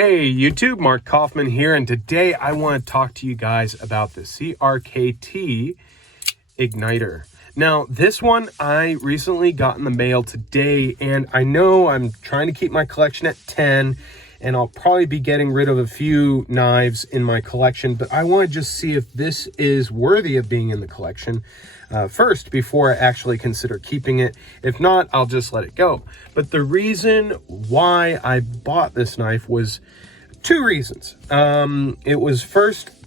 Hey YouTube, Mark Kaufman here, and today I want to talk to you guys about the CRKT Ignitor. Now, this one I recently got in the mail today, and I know I'm trying to keep my collection at 10, and I'll probably be getting rid of a few knives in my collection, but I want to just see if this is worthy of being in the collection first before I actually consider keeping it. If not, I'll just let it go. But the reason why I bought this knife was two reasons. It was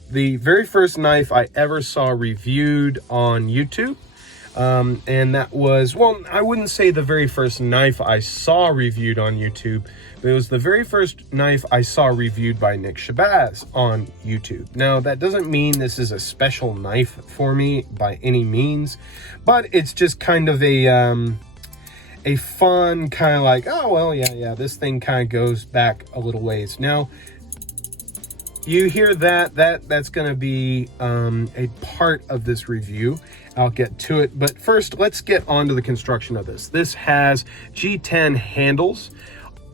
the very first knife I ever saw reviewed on YouTube. And that was, well, I wouldn't say the very first knife I saw reviewed on YouTube, but it was the very first knife I saw reviewed by Nick Shabazz on YouTube. Now, that doesn't mean this is a special knife for me by any means, but it's just kind of a fun kind of like, oh, well, yeah, this thing kind of goes back a little ways. Now, you hear that's going to be a part of this review. I'll get to it, but first let's get on to the construction of this. This has G10 handles.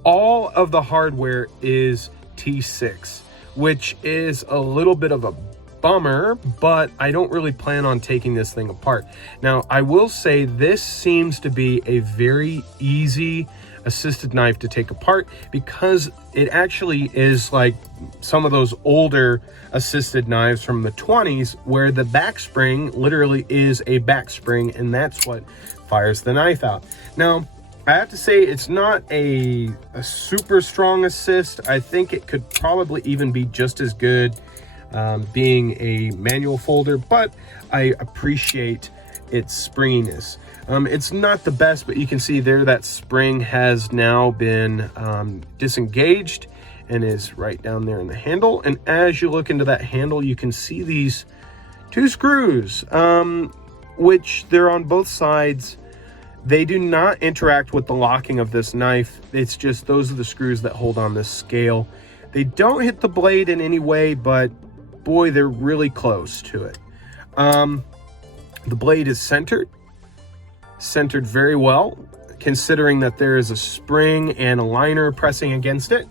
All of the hardware is T6, which is a little bit of a bummer, but I don't really plan on taking this thing apart. Now, I will say this seems to be a very easy assisted knife to take apart because it actually is like some of those older assisted knives from the 20s where the back spring literally is a back spring, and that's what fires the knife out. Now, I have to say it's not a super strong assist. I think it could probably even be just as good being a manual folder, but I appreciate its springiness. It's not the best, but you can see there that spring has now been disengaged and is right down there in the handle. And as you look into that handle, you can see these two screws, which they're on both sides. They do not interact with the locking of this knife. It's just those are the screws that hold on this scale. They don't hit the blade in any way, but boy, they're really close to it. The blade is centered very well, considering that there is a spring and a liner pressing against it.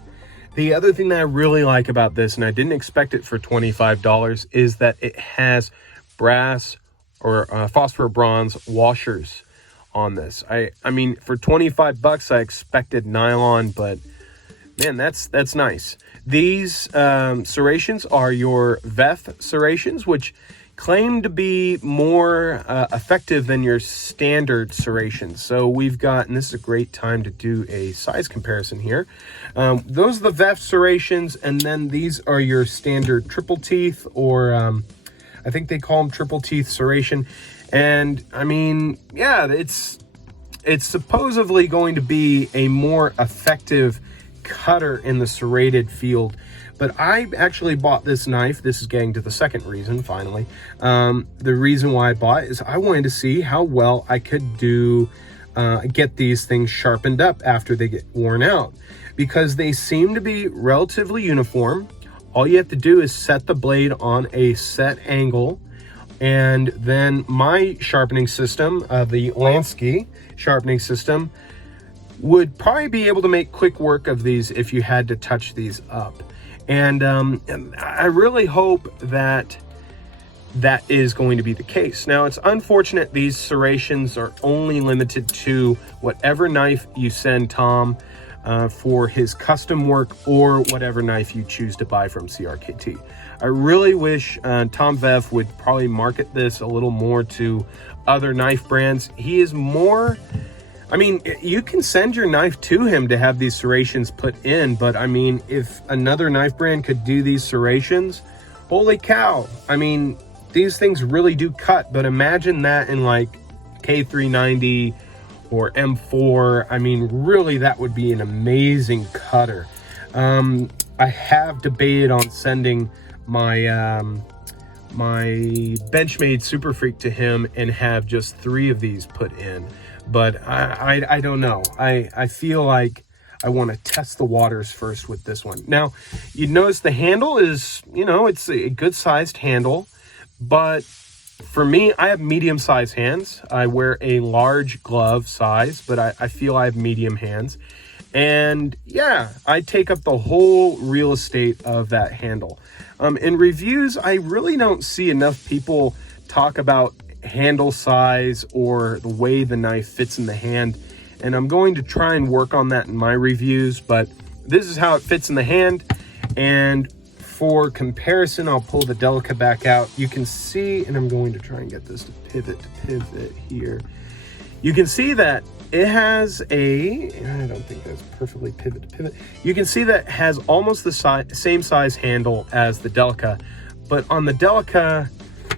The other thing that I really like about this, and I didn't expect it for $25, is that it has brass or phosphor bronze washers on this. I mean, for 25 bucks, I expected nylon, but man, that's nice. These serrations are your VEF serrations, which claim to be more effective than your standard serrations. So we've got, and this is a great time to do a size comparison here. Those are the VEF serrations, and then these are your standard triple teeth, or I think they call them triple teeth serration. And I mean, yeah, it's supposedly going to be a more effective cutter in the serrated field. But I actually bought this knife. This is getting to the second reason, finally. The reason why I bought it is I wanted to see how well I could do, get these things sharpened up after they get worn out, because they seem to be relatively uniform. All you have to do is set the blade on a set angle, and then my sharpening system, the Lansky sharpening system, would probably be able to make quick work of these if you had to touch these up. And I really hope that that is going to be the case. Now, it's unfortunate these serrations are only limited to whatever knife you send Tom for his custom work, or whatever knife you choose to buy from CRKT. I really wish Tom Veff would probably market this a little more to other knife brands. He is more, I mean, you can send your knife to him to have these serrations put in, but I mean, if another knife brand could do these serrations, holy cow. I mean, these things really do cut, but imagine that in like K390 or M4. I mean, really, that would be an amazing cutter. I have debated on sending my my Benchmade Super Freak to him and have just 3 of these put in, but I don't know. I feel like I want to test the waters first with this one. Now, you notice the handle is, you know, it's a good sized handle, but for me, I have medium sized hands. I wear a large glove size, but I feel I have medium hands. And yeah, I take up the whole real estate of that handle. In reviews, I really don't see enough people talk about handle size or the way the knife fits in the hand. And I'm going to try and work on that in my reviews, but this is how it fits in the hand. And for comparison, I'll pull the Delica back out. You can see, and I'm going to try and get this to pivot here. You can see that it has I don't think that's perfectly pivot to pivot. You can see that it has almost the same size handle as the Delica, but on the Delica,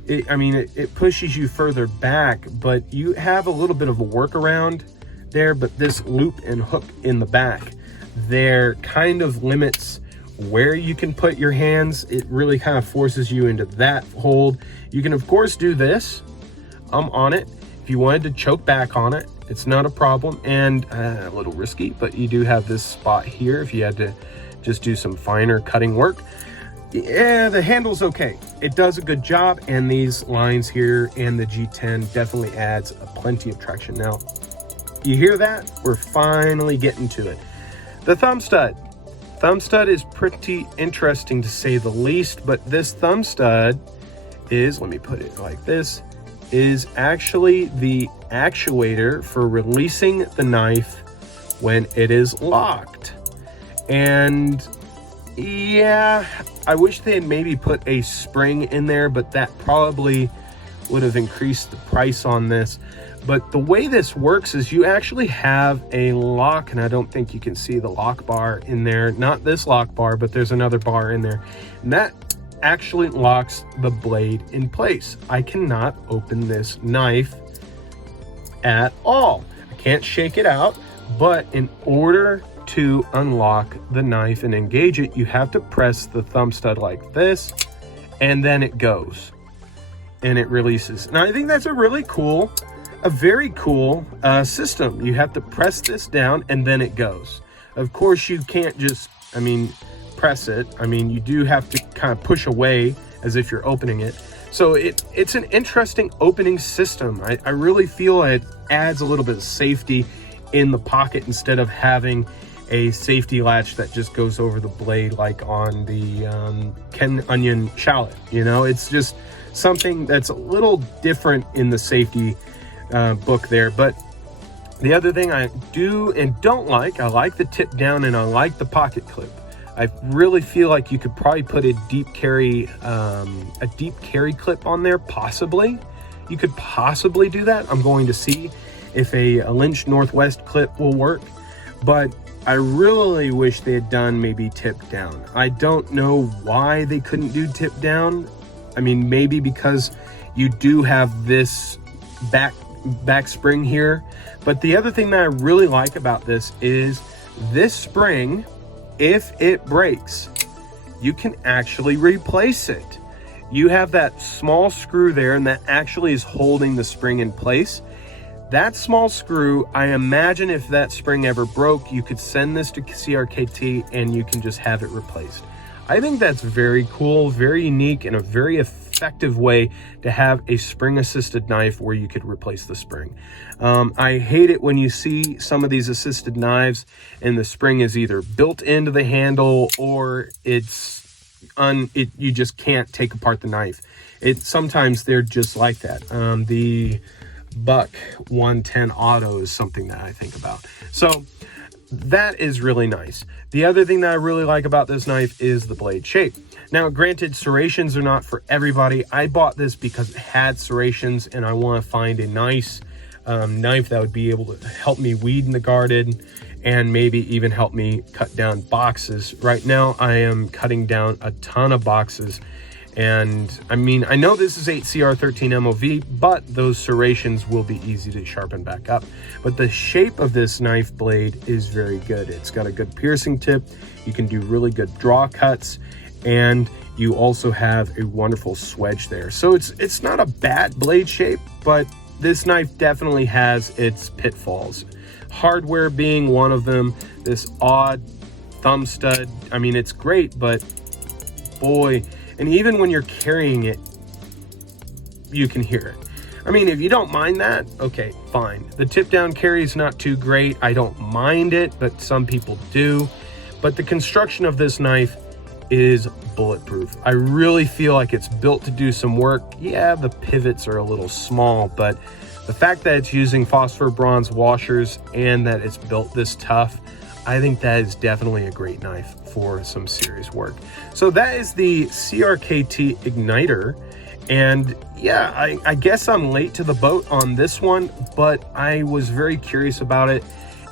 it pushes you further back, but you have a little bit of a workaround there. But this loop and hook in the back there kind of limits where you can put your hands. It really kind of forces you into that hold. You can of course do this on it. If you wanted to choke back on it, it's not a problem, and a little risky, but you do have this spot here if you had to just do some finer cutting work. Yeah, the handle's okay. It does a good job, and these lines here and the G10 definitely adds plenty of traction. Now, you hear that? We're finally getting to it. The thumb stud. Thumb stud is pretty interesting to say the least, but this thumb stud is, let me put it like this, is actually the actuator for releasing the knife when it is locked. And yeah, I wish they had maybe put a spring in there, but that probably would have increased the price on this. But the way this works is you actually have a lock, and I don't think you can see the lock bar in there. Not this lock bar, but there's another bar in there. And that actually locks the blade in place. I cannot open this knife at all. I can't shake it out, but in order to unlock the knife and engage it, you have to press the thumb stud like this, and then it goes and it releases. And I think that's a very cool system. You have to press this down and then it goes. Of course, you can't just, press it. You do have to kind of push away as if you're opening it. So it's an interesting opening system. I really feel it adds a little bit of safety in the pocket instead of having a safety latch that just goes over the blade like on the Ken Onion shallot. It's just something that's a little different in the safety book there. But the other thing I do and don't like, I like the tip down and I like the pocket clip. I really feel like you could probably put a deep carry clip on there, possibly. You could possibly do that. I'm going to see if a Lynch Northwest clip will work, but I really wish they had done maybe tip down. I don't know why they couldn't do tip down. Maybe because you do have this back spring here. But the other thing that I really like about this is this spring, if it breaks, you can actually replace it. You have that small screw there, and that actually is holding the spring in place. That small screw, I imagine if that spring ever broke, you could send this to CRKT and you can just have it replaced. I think that's very cool, very unique, and a very effective way to have a spring-assisted knife where you could replace the spring. I hate it when you see some of these assisted knives and the spring is either built into the handle or you just can't take apart the knife. Sometimes they're just like that. The Buck 110 Auto is something that I think about. So that is really nice. The other thing that I really like about this knife is the blade shape. Now, granted, serrations are not for everybody. I bought this because it had serrations, and I want to find a nice knife that would be able to help me weed in the garden and maybe even help me cut down boxes. Right now, I am cutting down a ton of boxes. And I know this is 8CR13 MOV, but those serrations will be easy to sharpen back up. But the shape of this knife blade is very good. It's got a good piercing tip. You can do really good draw cuts, and you also have a wonderful swedge there. So it's not a bad blade shape, but this knife definitely has its pitfalls. Hardware being one of them. This odd thumb stud. It's great, but boy. And even when you're carrying it, you can hear it. I mean, if you don't mind that, okay, fine. The tip down carry is not too great. I don't mind it, but some people do. But the construction of this knife is bulletproof. I really feel like it's built to do some work. Yeah, the pivots are a little small, but the fact that it's using phosphor bronze washers and that it's built this tough, I think that is definitely a great knife for some serious work. So that is the CRKT Ignitor. And yeah, I guess I'm late to the boat on this one, but I was very curious about it.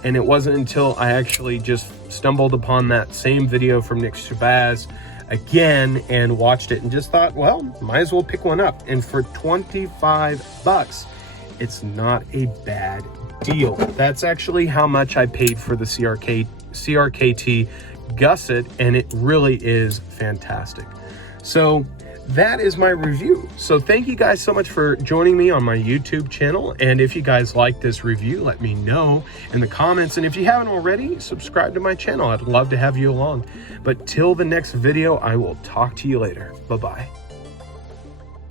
And it wasn't until I actually just stumbled upon that same video from Nick Shabazz again and watched it and just thought, well, might as well pick one up. And for 25 bucks, it's not a bad deal. That's actually how much I paid for the CRKT Gusset, and it really is fantastic. So that is my review. So thank you guys so much for joining me on my YouTube channel. And if you guys like this review, let me know in the comments. And if you haven't already, subscribe to my channel. I'd love to have you along. But till the next video, I will talk to you later. Bye-bye.